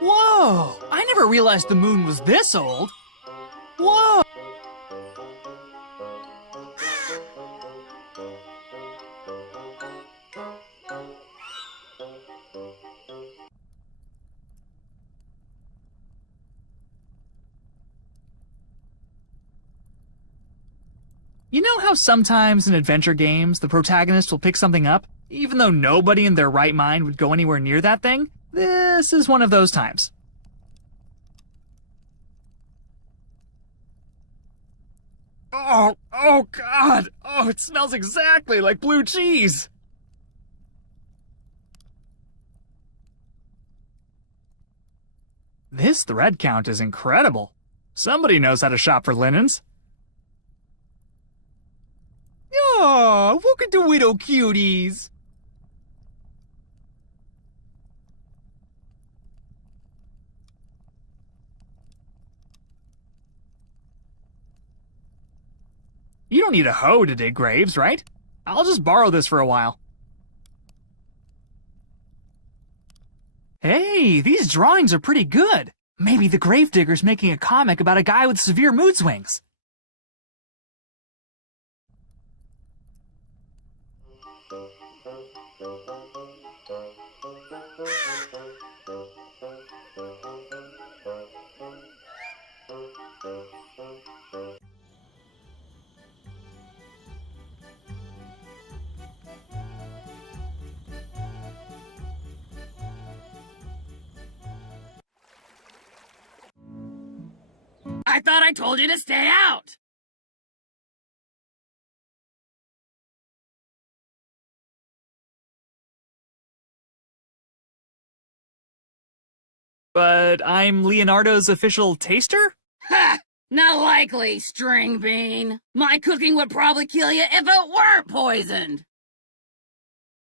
Whoa! I never realized the moon was this old. Whoa! You know how sometimes in adventure games the protagonist will pick something up, even though nobody in their right mind would go anywhere near that thing? This is one of those times. Oh God! Oh, it smells exactly like blue cheese! This thread count is incredible. Somebody knows how to shop for linens. Oh, look at the little cuties! You don't need a hoe to dig graves, right? I'll just borrow this for a while. Hey, these drawings are pretty good. Maybe the gravedigger's making a comic about a guy with severe mood swings. I thought I told you to stay out! But I'm Leonardo's official taster? Ha! Not likely, string bean. My cooking would probably kill you if it weren't poisoned.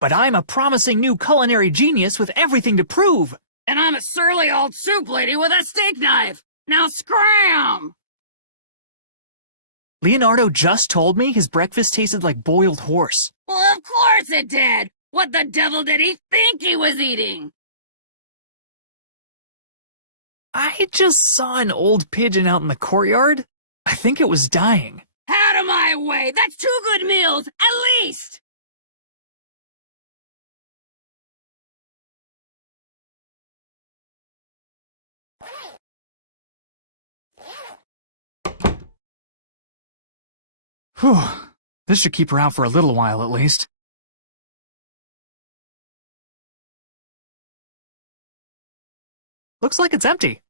But I'm a promising new culinary genius with everything to prove. And I'm a surly old soup lady with a steak knife. Now scram! Leonardo just told me his breakfast tasted like boiled horse. Well, of course it did! What the devil did he think he was eating? I just saw an old pigeon out in the courtyard. I think it was dying. Out of my way! That's 2 good meals, at least! Whew. This should keep her out for a little while at least. Looks like it's empty.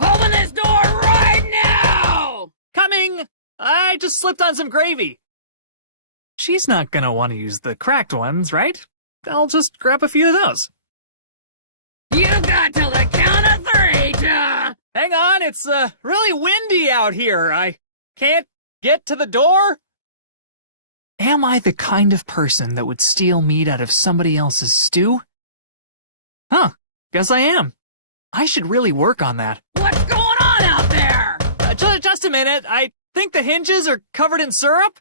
Open this door right now! Coming! I just slipped on some gravy. She's not gonna want to use the cracked ones, right? I'll just grab a few of those. You've got till the count of 3 to... Hang on, it's really windy out here. I can't get to the door? Am I the kind of person that would steal meat out of somebody else's stew? Huh, guess I am. I should really work on that. What's going on out there? Just a minute, I think the hinges are covered in syrup?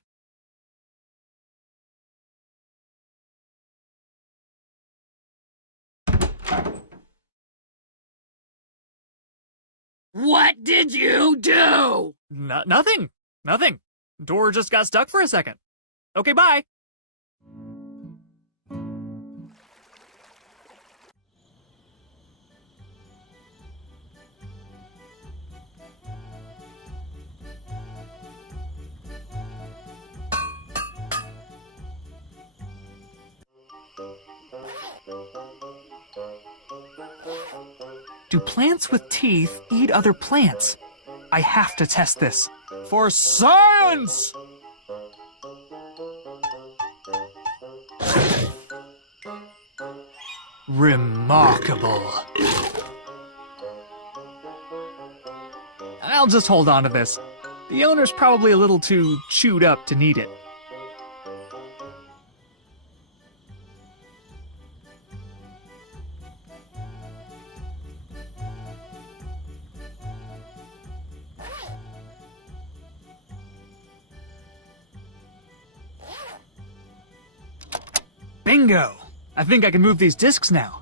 What did you do? Nothing. Nothing. Door just got stuck for a second. Okay, bye. Do plants with teeth eat other plants? I have to test this. For science! Remarkable. I'll just hold on to this. The owner's probably a little too chewed up to need it. Bingo! I think I can move these discs now.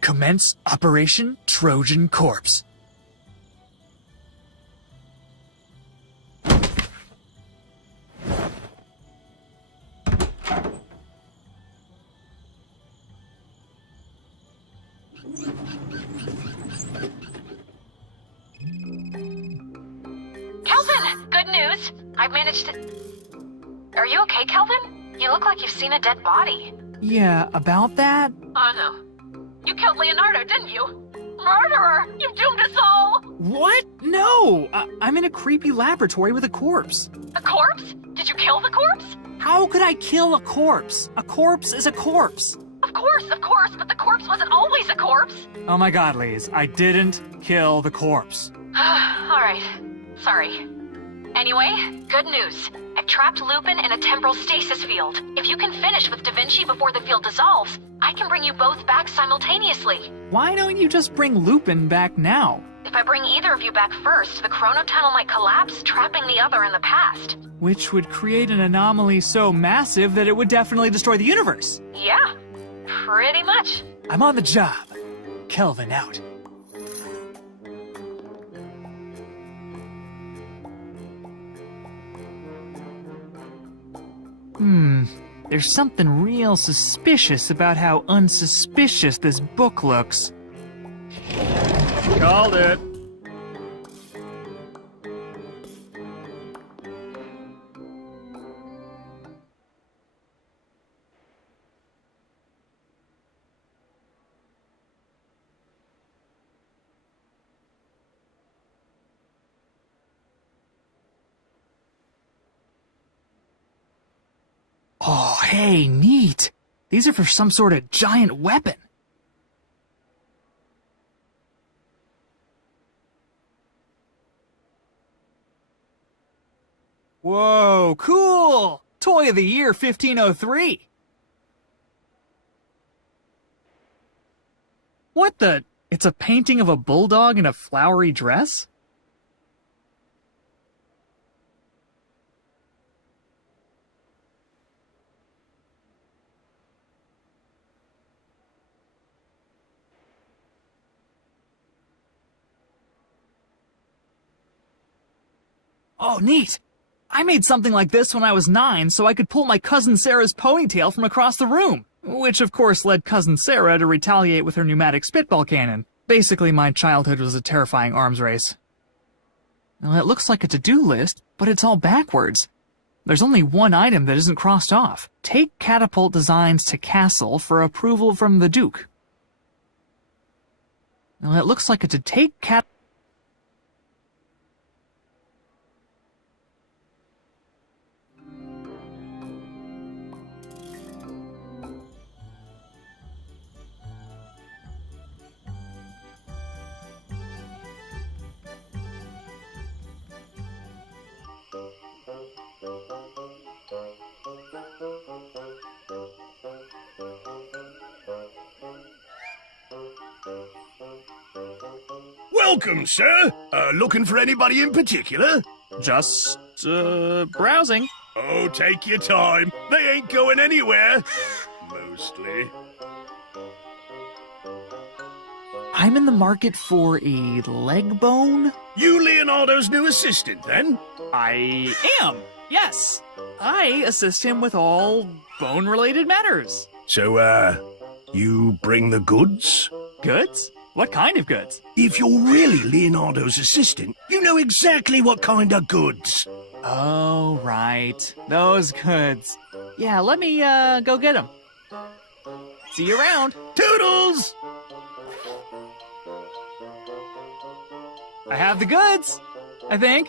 Commence Operation Trojan Corpse. Kelvin, good news. I've managed to... Are you okay, Kelvin? You look like you've seen a dead body. Yeah, about that? Oh, no. You killed Leonardo, didn't you? Murderer! You've doomed us all! What? No! I'm in a creepy laboratory with a corpse. A corpse? Did you kill the corpse? How could I kill a corpse? A corpse is a corpse. Of course, but the corpse wasn't always a corpse. Oh my god, Liz, I didn't kill the corpse. Alright. Sorry. Anyway, good news. I've trapped Lupin in a temporal stasis field. If you can finish with Da Vinci before the field dissolves, I can bring you both back simultaneously. Why don't you just bring Lupin back now? If I bring either of you back first, the chrono tunnel might collapse, trapping the other in the past. Which would create an anomaly so massive that it would definitely destroy the universe. Yeah, pretty much. I'm on the job. Kelvin out. There's something real suspicious about how unsuspicious this book looks. Called it. Oh, hey, neat. These are for some sort of giant weapon. Whoa, cool! Toy of the Year 1503. What the? It's a painting of a bulldog in a flowery dress? Oh, neat! I made something like this when I was 9 so I could pull my cousin Sarah's ponytail from across the room. Which of course led cousin Sarah to retaliate with her pneumatic spitball cannon. Basically, my childhood was a terrifying arms race. Well, it looks like a to-do list, but it's all backwards. There's only one item that isn't crossed off. Take catapult designs to castle for approval from the Duke. Well, it looks like it's to take Welcome, sir. Looking for anybody in particular? Just, browsing. Oh, take your time. They ain't going anywhere. Mostly. I'm in the market for a leg bone. You Leonardo's new assistant, then? I am, yes. I assist him with all bone-related matters. So, you bring the goods? Goods? What kind of goods? If you're really Leonardo's assistant, you know exactly what kind of goods. Oh, right. Those goods. Yeah, let me, go get them. See you around. Toodles! I have the goods, I think.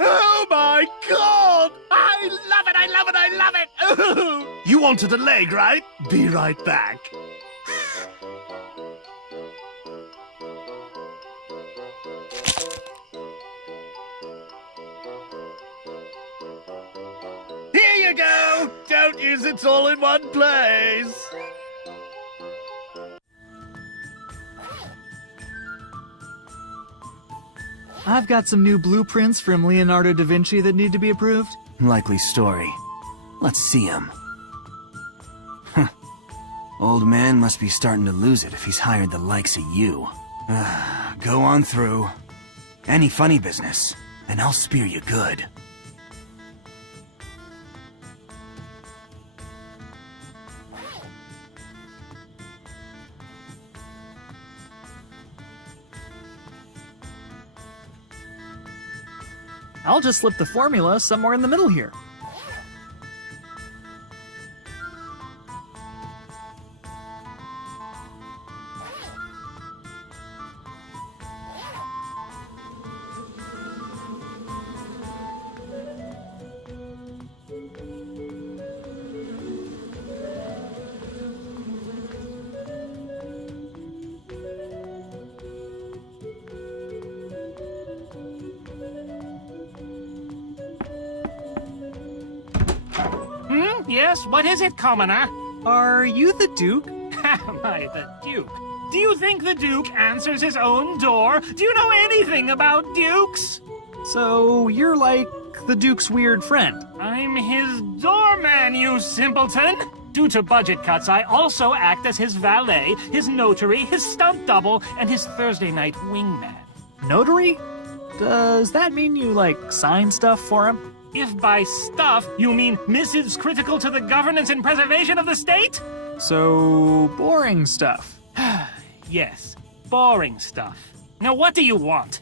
Oh my god! I love it, I love it, I love it! Oh. You wanted a leg, right? Be right back. Here you go! Don't use it all in one place! I've got some new blueprints from Leonardo da Vinci that need to be approved. Likely story. Let's see him. Old man must be starting to lose it if he's hired the likes of you. Go on through. Any funny business, and I'll spear you good. I'll just slip the formula somewhere in the middle here. Yes, what is it, commoner? Are you the Duke? Am I the Duke? Do you think the Duke answers his own door? Do you know anything about dukes? So you're like the Duke's weird friend. I'm his doorman, you simpleton! Due to budget cuts, I also act as his valet, his notary, his stunt double, and his Thursday night wingman. Notary? Does that mean you, like, sign stuff for him? If by stuff you mean missives critical to the governance and preservation of the state? So, boring stuff. Yes, boring stuff. Now what do you want?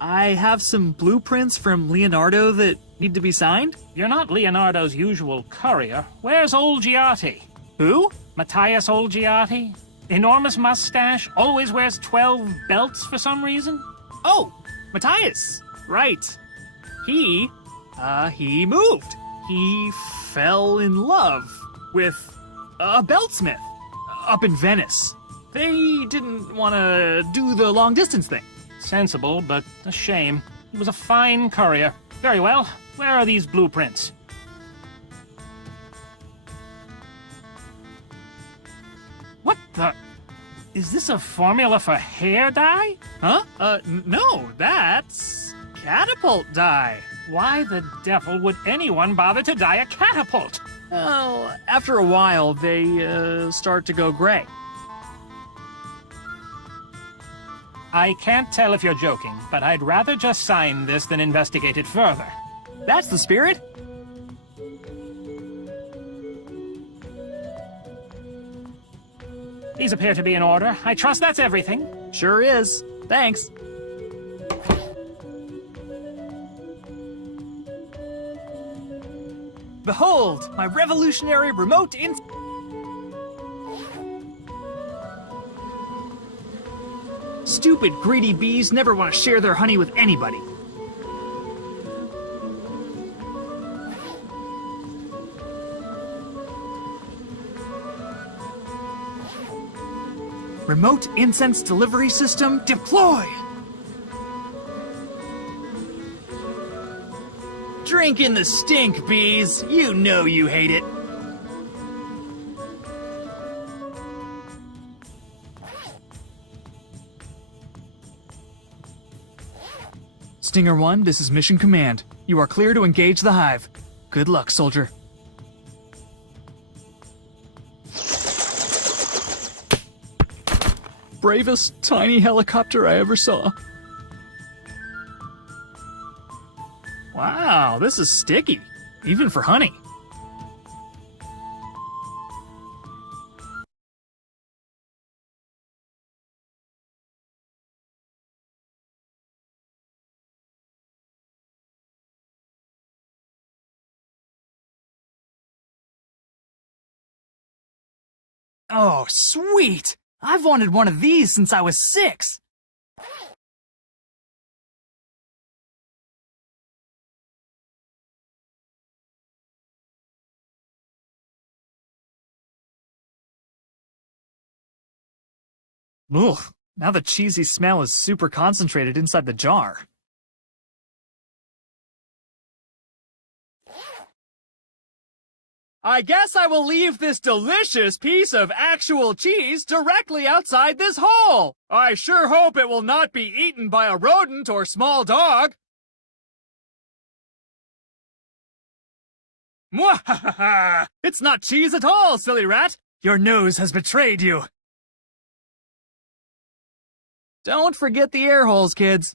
I have some blueprints from Leonardo that need to be signed. You're not Leonardo's usual courier. Where's Olgiati? Who? Matthias Olgiati? Enormous mustache, always wears 12 belts for some reason? Oh, Matthias. Right. He moved. He fell in love with a beltsmith up in Venice. They didn't want to do the long distance thing. Sensible, but a shame. He was a fine courier. Very well. Where are these blueprints? What the? Is this a formula for hair dye? Huh? No, that's catapult dye. Why the devil would anyone bother to dye a catapult? Well, after a while, they, start to go gray. I can't tell if you're joking, but I'd rather just sign this than investigate it further. That's the spirit. These appear to be in order. I trust that's everything. Sure is. Thanks. Behold, my revolutionary remote Stupid greedy bees never want to share their honey with anybody. Remote incense delivery system deploy! Drink in the stink, bees. You know you hate it. Stinger 1, this is Mission Command. You are clear to engage the hive. Good luck, soldier. Bravest tiny helicopter I ever saw. Wow, this is sticky. even for honey. Oh, sweet! I've wanted one of these since I was 6. Ugh, now the cheesy smell is super concentrated inside the jar. I guess I will leave this delicious piece of actual cheese directly outside this hole. I sure hope it will not be eaten by a rodent or small dog. Mwahaha! It's not cheese at all, silly rat. Your nose has betrayed you. Don't forget the air holes, kids.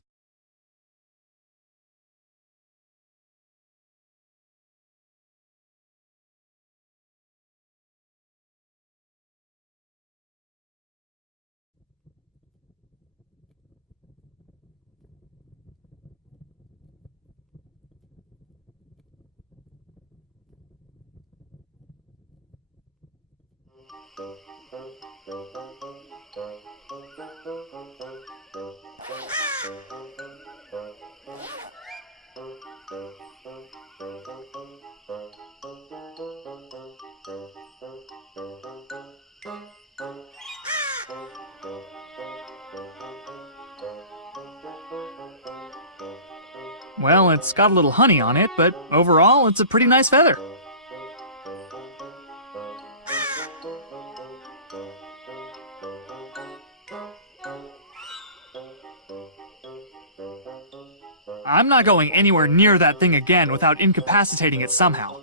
Well, it's got a little honey on it, but overall, it's a pretty nice feather. I'm not going anywhere near that thing again without incapacitating it somehow.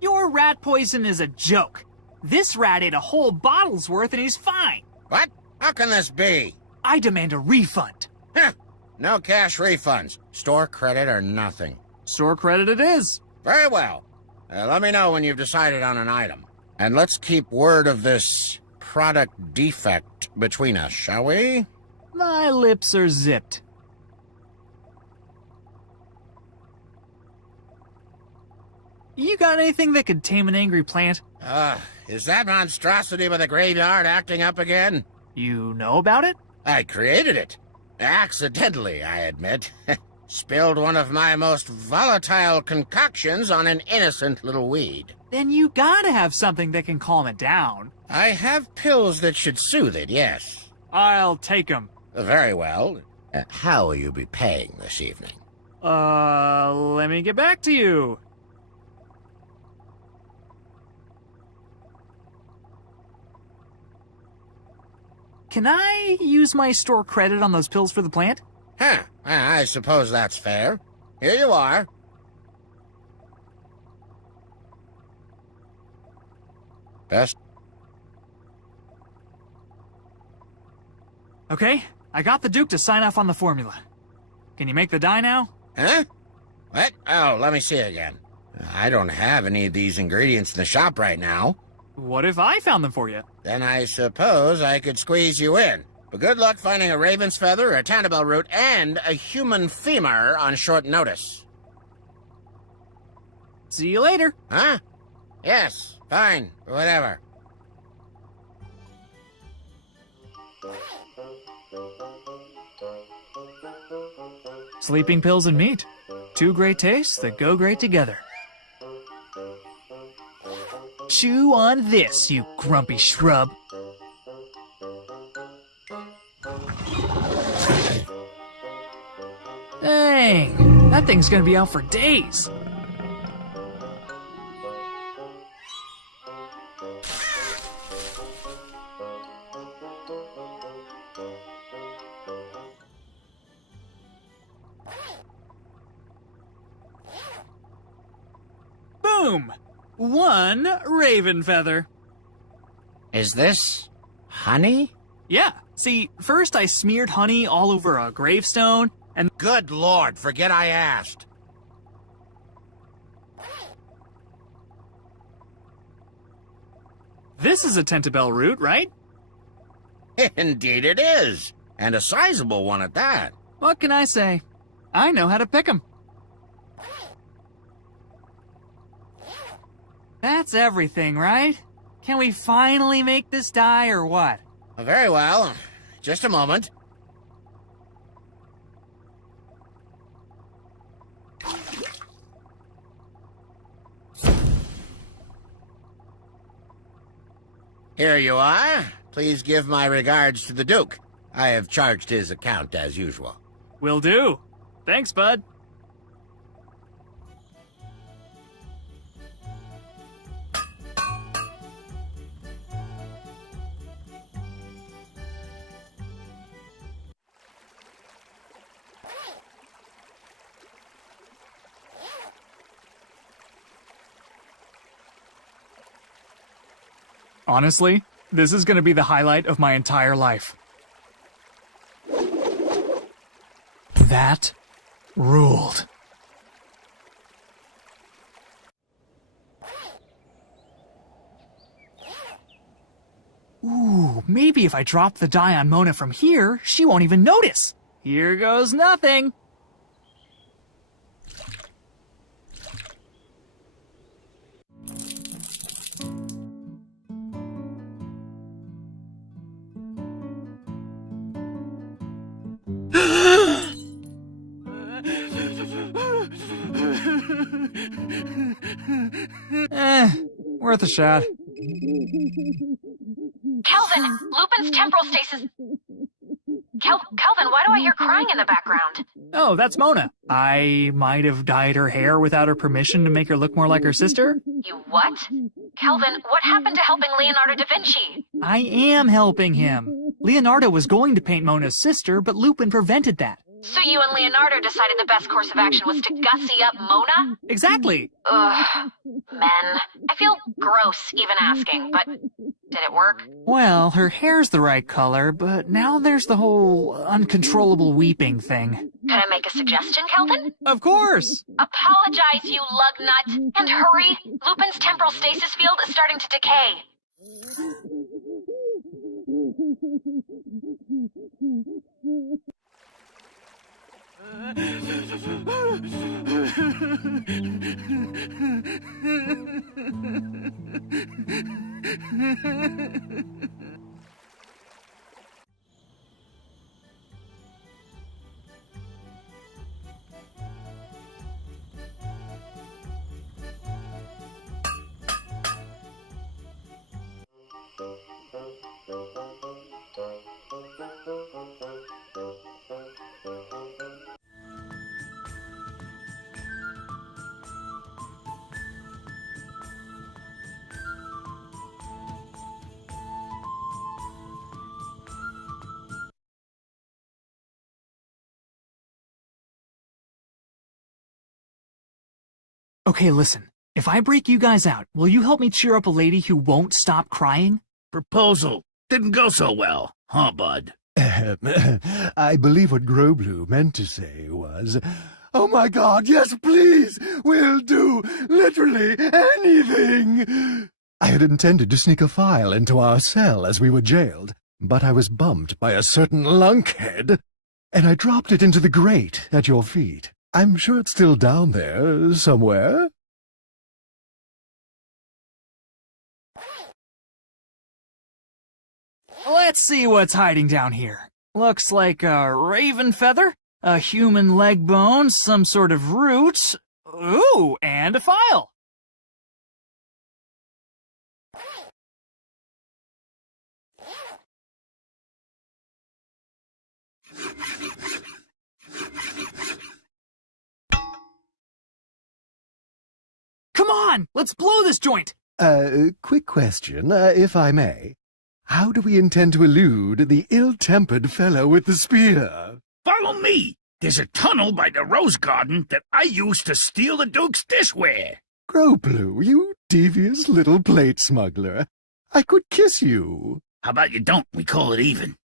Your rat poison is a joke. This rat ate a whole bottle's worth and he's fine. What? How can this be? I demand a refund. Huh. No cash refunds. Store credit or nothing. Store credit it is. Very well. Let me know when you've decided on an item. And let's keep word of this product defect between us, shall we? My lips are zipped. You got anything that could tame an angry plant? Is that monstrosity by the graveyard acting up again? You know about it? I created it. Accidentally, I admit. Spilled one of my most volatile concoctions on an innocent little weed. Then you gotta have something that can calm it down. I have pills that should soothe it, yes. I'll take them. Very well. How will you be paying this evening? Let me get back to you. Can I use my store credit on those pills for the plant? Huh. I suppose that's fair. Here you are. Best. Okay, I got the Duke to sign off on the formula. Can you make the dye now? Huh? What? Oh, let me see again. I don't have any of these ingredients in the shop right now. What if I found them for you? Then I suppose I could squeeze you in. But good luck finding a raven's feather, a tannabelle root, and a human femur on short notice. See you later. Huh? Yes, fine, whatever. Sleeping pills and meat. Two great tastes that go great together. Chew on this, you grumpy shrub. Dang, that thing's gonna be out for days. Boom! One raven feather. Is this honey? Yeah, see, first I smeared honey all over a gravestone, and Good Lord, forget I asked. this is a Tentabell root, right? Indeed it is. And a sizable one at that. What can I say? I know how to pick 'em. That's everything, right? Can we finally make this dye or what? Very well. Just a moment. Here you are. Please give my regards to the Duke. I have charged his account as usual. Will do. Thanks, bud. Honestly, this is going to be the highlight of my entire life. That ruled. Ooh, maybe if I drop the dye on Mona from here, she won't even notice. Here goes nothing. Worth a shot. Kelvin, Lupin's temporal stasis... Kelvin, why do I hear crying in the background? Oh, that's Mona. I might have dyed her hair without her permission to make her look more like her sister. You what? Kelvin, what happened to helping Leonardo da Vinci? I am helping him. Leonardo was going to paint Mona's sister, but Lupin prevented that. So you and Leonardo decided the best course of action was to gussy up Mona? Exactly. Ugh, men. I feel gross even asking, but did it work? Well, her hair's the right color, but now there's the whole uncontrollable weeping thing. Can I make a suggestion, Kelvin? Of course. Apologize, you lug nut. And hurry. Lupin's temporal stasis field is starting to decay. Okay, listen. If I break you guys out, will you help me cheer up a lady who won't stop crying? Proposal didn't go so well, huh, bud? I believe what Groblu meant to say was, "Oh my God, yes, please, we'll do literally anything." I had intended to sneak a file into our cell as we were jailed, but I was bumped by a certain lunkhead, and I dropped it into the grate at your feet. I'm sure it's still down there somewhere. Let's see what's hiding down here. Looks like a raven feather, a human leg bone, some sort of root. Ooh, and a file. Come on, let's blow this joint. Quick question, if I may. How do we intend to elude the ill-tempered fellow with the spear? Follow me. There's a tunnel by the rose garden that I used to steal the Duke's dishware. Groblu, you devious little plate smuggler. I could kiss you. How about you don't? We call it even.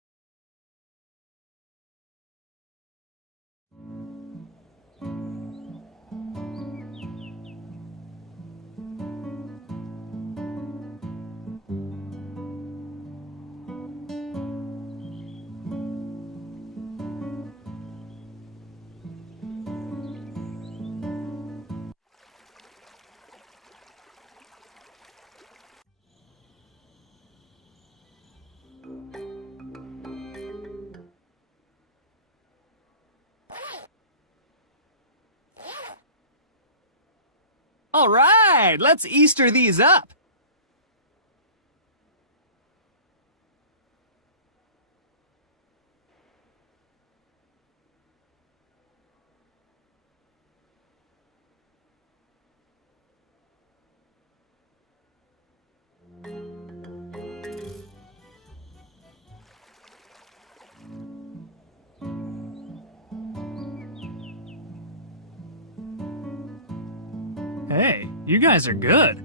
All right, let's Easter these up. Hey, you guys are good.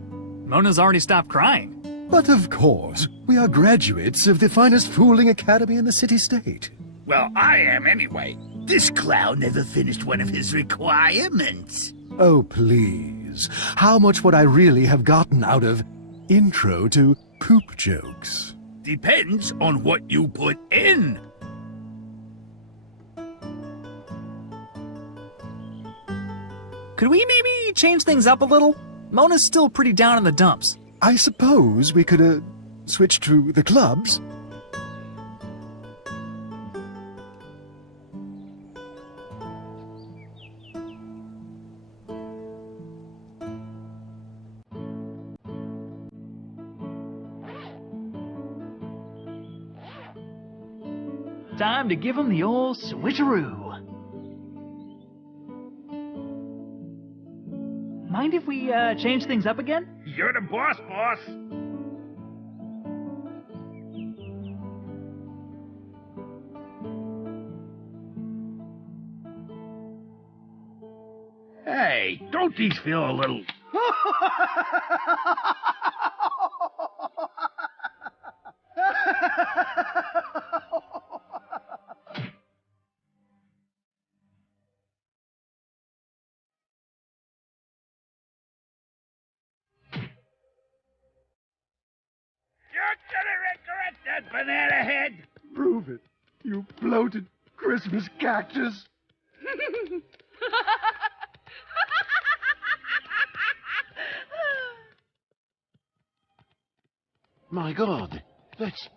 Mona's already stopped crying. But of course, we are graduates of the finest fooling academy in the city-state. Well, I am anyway. This clown never finished one of his requirements. Oh, please. How much would I really have gotten out of intro to poop jokes? Depends on what you put in. Could we maybe change things up a little? Mona's still pretty down in the dumps. I suppose we could, switch to the clubs. Time to give him the old switcheroo. Mind if we, change things up again? You're the boss, boss. Hey, don't these feel a little... You're gonna regret that, banana head! Prove it, you bloated Christmas cactus. My God, that's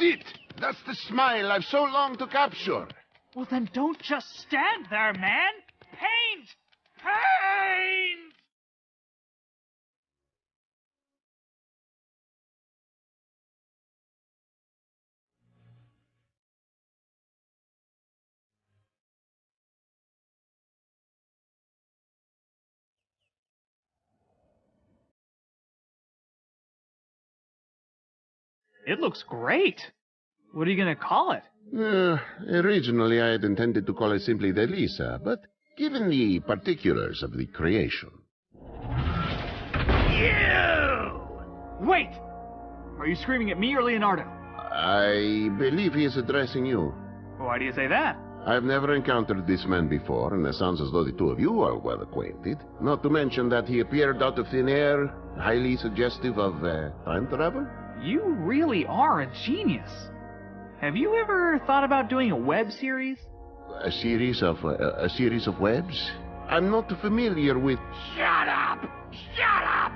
it. That's the smile I've so longed to capture. Well, then don't just stand there, man. Paint! Paint! It looks great. What are you gonna call it? Originally, I had intended to call it simply the Lisa, but given the particulars of the creation... You! Wait! Are you screaming at me or Leonardo? I believe he is addressing you. Why do you say that? I've never encountered this man before, and it sounds as though the two of you are well acquainted. Not to mention that he appeared out of thin air, highly suggestive of time travel. You really are a genius. Have you ever thought about doing a web series? A series of webs? I'm not familiar with... Shut up! Shut up!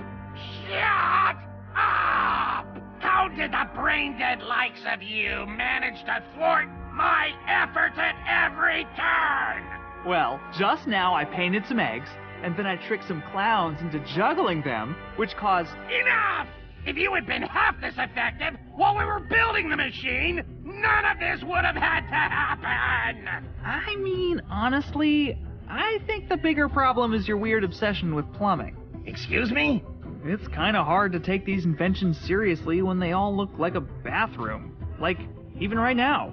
Shut up! How did the brain-dead likes of you manage to thwart my efforts at every turn? Well, just now I painted some eggs, and then I tricked some clowns into juggling them, which caused... Enough! If you had been half this effective while we were building the machine, none of this would have had to happen! I mean, honestly, I think the bigger problem is your weird obsession with plumbing. Excuse me? It's kinda hard to take these inventions seriously when they all look like a bathroom. Like, even right now.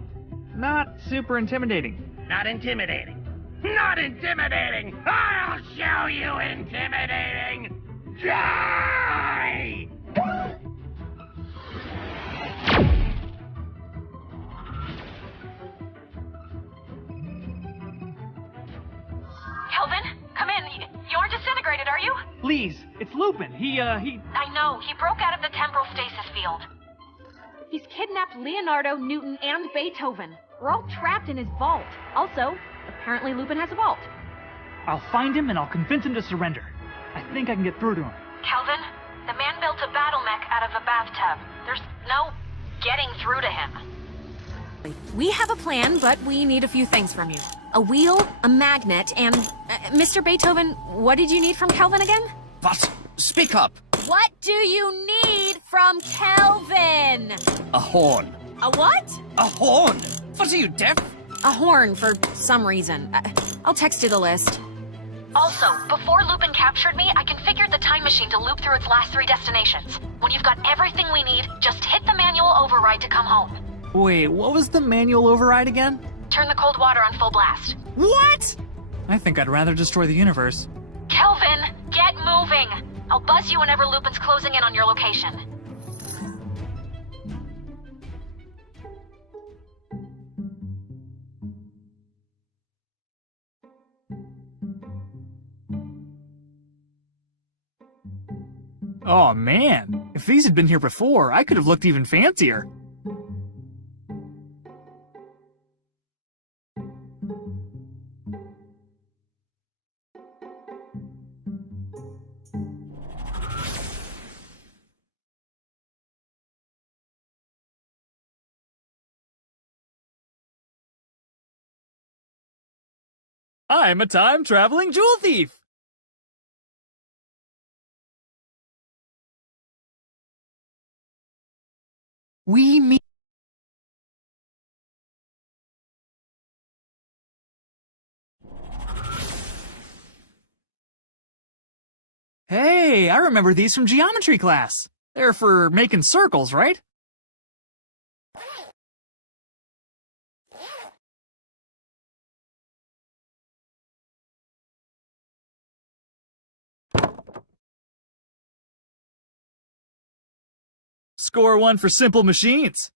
Not super intimidating. Not intimidating. Not intimidating! I'll show you intimidating! Die! Please, it's Lupin. I know. He broke out of the temporal stasis field. He's kidnapped Leonardo, Newton, and Beethoven. We're all trapped in his vault. Also, apparently Lupin has a vault. I'll find him and I'll convince him to surrender. I think I can get through to him. Kelvin, the man built a battle mech out of a bathtub. There's no getting through to him. We have a plan, but we need a few things from you. A wheel, a magnet, and... Mr. Beethoven, what did you need from Kelvin again? What? Speak up! What do you need from Kelvin? A horn. A what? A horn! What are you, deaf? A horn, for some reason. I'll text you the list. Also, before Lupin captured me, I configured the time machine to loop through its last 3 destinations. When you've got everything we need, just hit the manual override to come home. Wait, what was the manual override again? Turn the cold water on full blast. What? I think I'd rather destroy the universe. Kelvin, get moving! I'll buzz you whenever Lupin's closing in on your location. Oh man, if these had been here before, I could have looked even fancier. I'm a time-traveling jewel thief! We meet... Hey, I remember these from geometry class. They're for making circles, right? Score 1 for simple machines.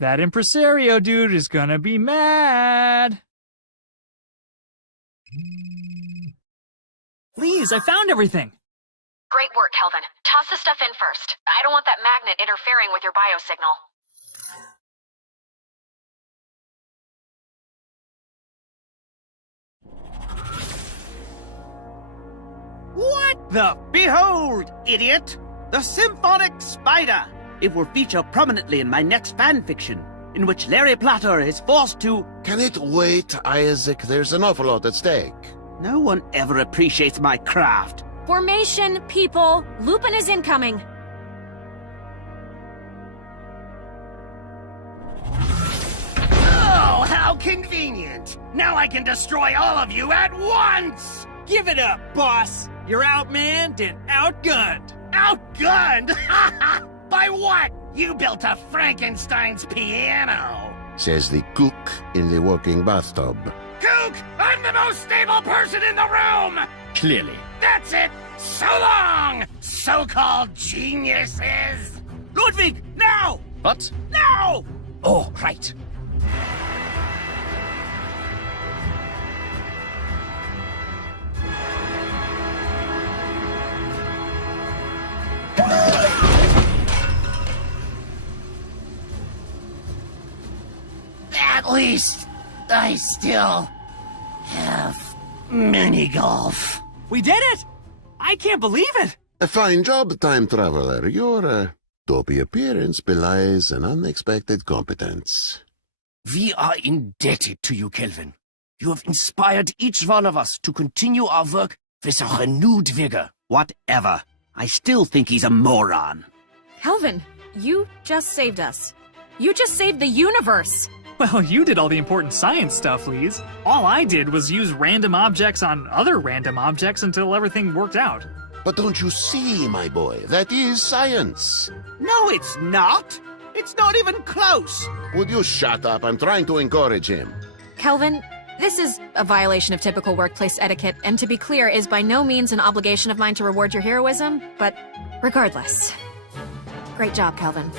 That impresario dude is gonna be mad. Please, I found everything. Great work, Kelvin. Toss the stuff in first. I don't want that magnet interfering with your biosignal. What the? Behold, idiot! The symphonic spider! It will feature prominently in my next fanfiction, in which Larry Platter is forced to... Can it wait, Isaac? There's an awful lot at stake. No one ever appreciates my craft. Formation, people. Lupin is incoming. Oh, how convenient! Now I can destroy all of you at once! Give it up, boss! You're outmanned and outgunned! Outgunned? By what? You built a Frankenstein's piano! Says the cook in the working bathtub. Cook! I'm the most stable person in the room! Clearly. That's it! So long, so-called geniuses! Ludwig, now! What? Now! Oh, right. At least, I still have mini-golf. We did it! I can't believe it! A fine job, time traveler. Your dopey appearance belies an unexpected competence. We are indebted to you, Kelvin. You have inspired each one of us to continue our work with a renewed vigor. Whatever. I still think he's a moron. Kelvin, you just saved us. You just saved the universe. Well, you did all the important science stuff, Lise. All I did was use random objects on other random objects until everything worked out. But don't you see, my boy, that is science. No, it's not. It's not even close. Would you shut up? I'm trying to encourage him. Kelvin, this is a violation of typical workplace etiquette, and to be clear, is by no means an obligation of mine to reward your heroism, but regardless. Great job, Kelvin.